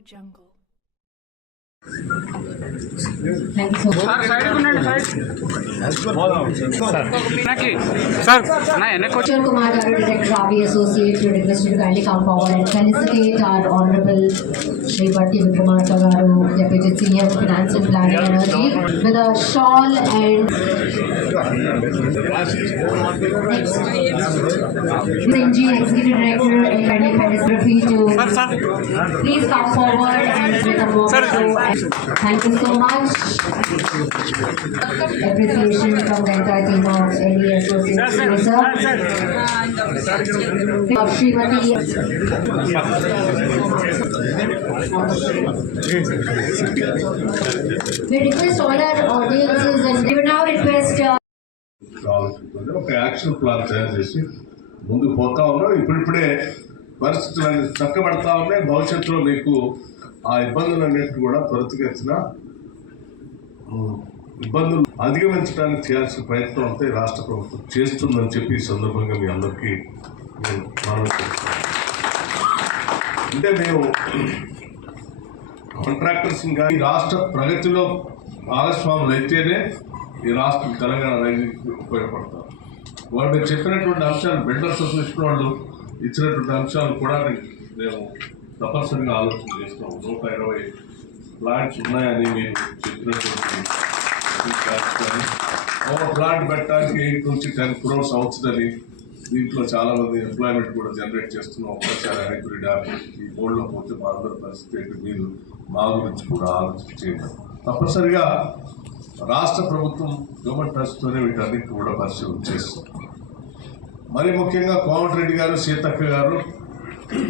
jungle. Sir, Kumar Director Ravi Associates, would request you kindly come forward and felicitate our Honorable Shri Bhatti Vikumar Tagaru, Deputy Senior Finance and Planning Energy, with a shawl and Singh Executive Director, and kindly felicitate to please come forward and with a moment. Thank you so much. Appreciation from the entire team of LE Associates. Sir, Yes, sir. sir. Sir, sir. Of Srimati We request all our audiences and we will now request uh, ఆలోచించుకొని ఒక action plan తయారు చేసి ముందుకు పోతా ఉన్నాం ఇప్పుడిప్పుడే పరిస్థితులు చక్కబడతా ఉన్నాయి భవిష్యత్తులో మీకు ఆ ఇబ్బందులన్నింటినీ కూడా త్వరితగతిన ఇబ్బందులు అధిగమించడానికి చేయాల్సిన ప్రయత్నం అంతా రాష్ట్ర ప్రభుత్వం చేస్తుందని చెప్పి ఈ సందర్భంగా మీ అందరికీ నేను మనవి అంటే మేము కాంట్రాక్టర్స్ కానీ ఈ రాష్ట్ర ప్రగతిలో భాగస్వాములు అయితేనే ఈ రాష్ట్రం తెలంగాణ రైతులకు ఉపయోగపడతారు వాళ్ళు చెప్పినటువంటి అంశాలు బిల్డర్స్ అసోసియేషన్ వాళ్ళు ఇచ్చినటువంటి అంశాలు కూడా మేము తప్పనిసరిగా ఆలోచన చేస్తాం. నూట ఇరవై ప్లాంట్స్ ఉన్నాయని మీరు చెప్పినటువంటి ఒక ప్లాంట్ పెట్టడానికి ఎయిట్ నుంచి టెన్ క్రోర్స్ అవుతుందని దీంట్లో చాలా మంది ఎంప్లాయ్మెంట్ కూడా జనరేట్ చేస్తున్నాం ఒక్కసారి హైబ్రిడ్ ఈ బోర్డులో పోతే మా అందరి పరిస్థితి ఏంటి మీరు మా గురించి కూడా ఆలోచన చేయండి. తప్పనిసరిగా రాష్ట్ర ప్రభుత్వం గవర్నమెంట్ ట్రస్ట్తోనే వీటన్నిటి కూడా పరిశీలన చేస్తుంది. మరి ముఖ్యంగా కోమటిరెడ్డి గారు సీతక్క గారు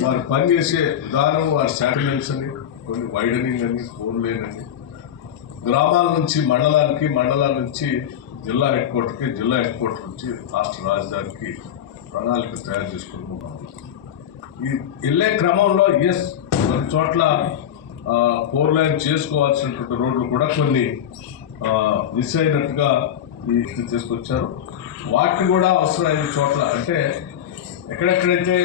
వారు పనిచేసే విధానం వారి శాటిలైట్స్ అని కొన్ని వైడనింగ్ అని ఫోన్ లైన్ అని. గ్రామాల నుంచి మండలానికి మండలాల నుంచి జిల్లా హెడ్ క్వార్టర్కి జిల్లా హెడ్ క్వార్టర్ నుంచి రాష్ట్ర రాజధానికి ప్రణాళిక తయారు చేసుకుంటున్నాం. ఈ వెళ్ళే క్రమంలో ఎస్ కొన్ని చోట్ల ఫోర్ లైన్ చేసుకోవాల్సినటువంటి రోడ్లు కూడా కొన్ని మిస్ అయినట్టుగా ఈ తీసుకొచ్చారు. వాటిని కూడా అవసరమైన చోట్ల అంటే ఎక్కడెక్కడైతే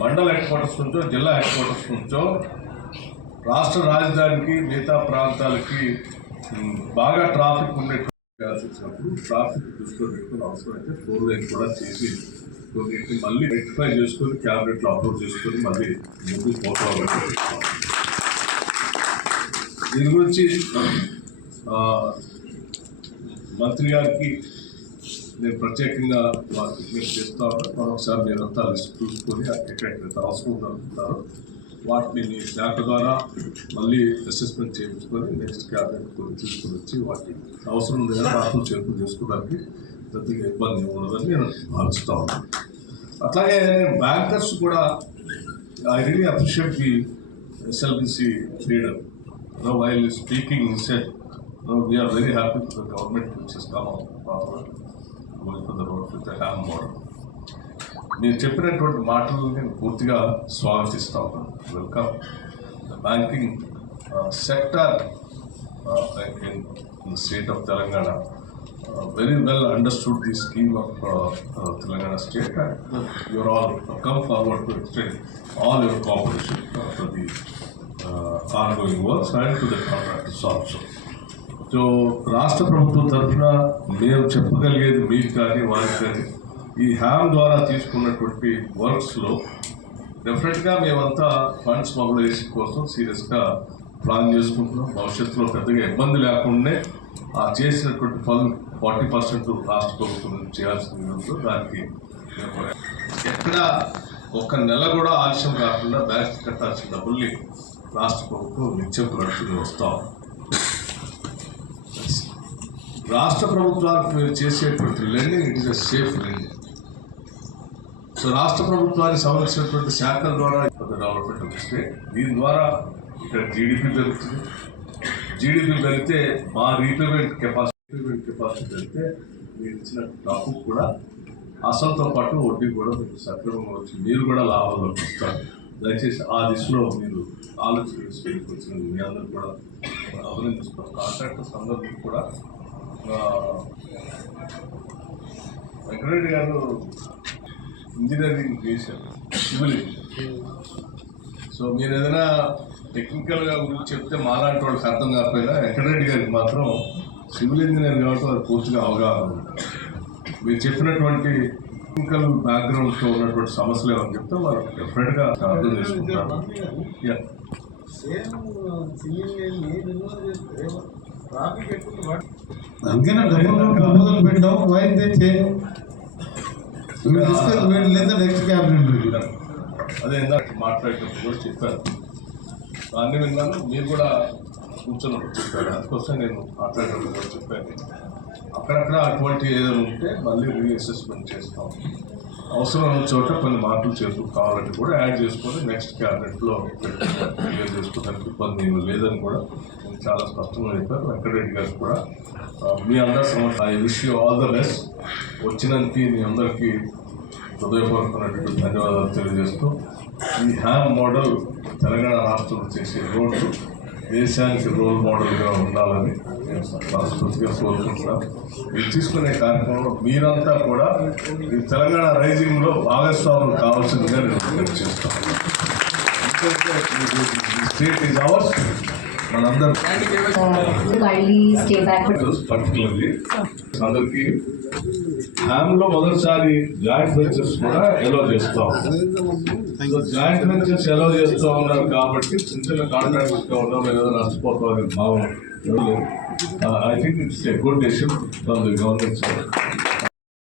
మండల హెడ్ క్వార్టర్స్ నుంచో జిల్లా హెడ్ క్వార్టర్స్ నుంచో రాష్ట్ర రాజధానికి మిగతా ప్రాంతాలకి బాగా ట్రాఫిక్ ఉండేటువంటి వచ్చినప్పుడు ట్రాఫిక్ దృష్టిలో పెట్టుకుని అవసరమైతే ఫోర్ లైన్ కూడా చేసి కొన్నింటిని మళ్ళీ రెక్టిఫై చేసుకొని క్యాబినెట్లో అప్రూవ్ చేసుకొని మళ్ళీ ముందుకు పోతాం దీని గురించి మంత్రి గారికి నేను ప్రత్యేకంగా వారికి విజ్ఞప్తి చేస్తా ఉన్నాను మరొకసారి మీరంతా లిస్ట్ చూసుకొని ఎక్కడెక్కడైతే అవసరం ఉందనుకుంటారో వాటిని మీ శాఖ ద్వారా మళ్ళీ అసెస్మెంట్ చేయించుకొని నెక్స్ట్ క్యాబినెట్ కూడా తీసుకొని వచ్చి వాటి అవసరం ఉంది కదా వాటిని చేర్పు చేసుకోవడానికి పెద్దగా ఇబ్బంది ఉండదని నేను భావిస్తా ఉన్నాను అట్లాగే నేను బ్యాంకర్స్ కూడా I really appreciate the SLBC leader No, while speaking, he said, no, we are very happy with the government which has come up forward, going for the road with the ham model. మీరు చెప్పినటువంటి మాటలు నేను పూర్తిగా స్వాగతిస్తా ఉన్నాను welcome the banking sector in state of Telangana very well understood the scheme of Telangana state and your all come forward to extend all your competition for the ongoing works and to the contractors also So రాష్ట్ర ప్రభుత్వం తరఫున మేము చెప్పగలిగేది మీకు కానీ వారికి కానీ ఈ హ్యామ్ ద్వారా తీసుకున్నటువంటి వర్క్స్లో డెఫినెట్గా మేమంతా ఫండ్స్ మొబిలైజేషన్ కోసం సీరియస్గా ప్లాన్ చేసుకుంటున్నాం. భవిష్యత్తులో పెద్దగా ఇబ్బంది లేకుండానే ఆ చేసినటువంటి ఫండ్ ఫార్టీ పర్సెంట్ రాష్ట్ర ప్రభుత్వం చేయాల్సింది దానికి ఎక్కడ ఒక్క నెల కూడా ఆలస్యం కాకుండా బ్యాంక్ కట్టాల్సిన డబ్బుల్ని రాష్ట్ర ప్రభుత్వం నిత్యం కడుతూనే వస్తాం. రాష్ట్ర ప్రభుత్వాలకు మీరు చేసేటువంటి lending it is a safe lending so రాష్ట్ర ప్రభుత్వాన్ని సంరక్షించినటువంటి శాఖల ద్వారా డెవలప్మెంట్ వస్తే దీని ద్వారా ఇక్కడ జీడిపి పెరుగుతుంది. జీడిపి పెరిగితే మా రీపేమెంట్ కెపాసిటీ రీపేమెంట్ కెపాసిటీ పెరిగితే మీరు ఇచ్చిన డబ్బు కూడా అసలుతో పాటు వడ్డీ కూడా మీకు సక్రమంగా వచ్చి మీరు కూడా లాభాలు వస్తారు దయచేసి ఆ దిశలో మీరు ఆలోచన చేసి మీ అందరూ కూడా అభినందిస్తున్నారు. కాంట్రాక్టర్స్ అందరికీ కూడా వెంకటరెడ్డి గారు ఇంజనీరింగ్ చేశారు సివిల్ సో మీరు ఏదైనా టెక్నికల్గా గురించి చెప్తే మాలాంటి వాళ్ళకి అర్థం కాకపోయినా వెంకటరెడ్డి గారికి మాత్రం సివిల్ ఇంజనీర్ కాబట్టి వారు పూర్తిగా అవగాహన మీరు చెప్పినటువంటి టెక్నికల్ బ్యాక్గ్రౌండ్తో ఉన్నటువంటి సమస్యలు ఏమని చెప్తే వారు డెఫినెట్గా అర్థం చేసుకుంటారు. అందుకనే డబ్బులు ప్రపోజల్ పెట్టాం వై దే చేంజ్ లేదా నెక్స్ట్ క్యాబినెట్ మీటింగ్ అదే ఇందాక మాట్లాడేటప్పుడు కూడా చెప్పారు అన్ని విన్నాను మీరు కూడా కూర్చొని చెప్పారు అందుకోసం నేను మాట్లాడేటప్పుడు కూడా చెప్పాను. అక్కడక్కడ అటువంటి ఏదైనా ఉంటే మళ్ళీ రీఅసెస్మెంట్ చేస్తాం. అవసరం ఉన్న చోట కొన్ని మార్పులు చేస్తూ కావాలంటే కూడా యాడ్ చేసుకొని నెక్స్ట్ క్యాబినెట్లో క్లియర్ చేసుకోవడానికి ఇబ్బంది లేదని కూడా చాలా స్పష్టంగా చెప్పారు వెంకటరెడ్డి గారు కూడా మీ అందరి సమస్య I wish you all the best. వచ్చినందుకు మీ అందరికీ హృదయపూర్వకమైనటువంటి ధన్యవాదాలు తెలియజేస్తూ ఈ హ్యామ్ మోడల్ తెలంగాణ రాష్ట్రంలో చేసే రోడ్డు దేశానికి రోల్ మోడల్గా ఉండాలని నేను మనస్ఫూర్తిగా కోరుకుంటున్నాను మీరు తీసుకునే కార్యక్రమంలో మీరంతా కూడా ఈ తెలంగాణ రైజింగ్లో భాగస్వాములు కావాల్సిందిగా నేను విజ్ఞప్తి చేస్తాను. స్టేట్ ఈజ్ అవర్స్ మనందరం పర్టికులర్లీ అందరికి దానిలో మొదటిసారి జాయింట్ వెంచర్స్ కూడా ఎలో చేస్తాం. జాయింట్ వెంచర్స్ ఎలో చేస్తూ ఉన్నారు కాబట్టి చిన్న చిన్న కాంట్రాక్ట్గా ఉన్నాం ఏదో నష్టపోతామని భావం I think it's a good decision from the government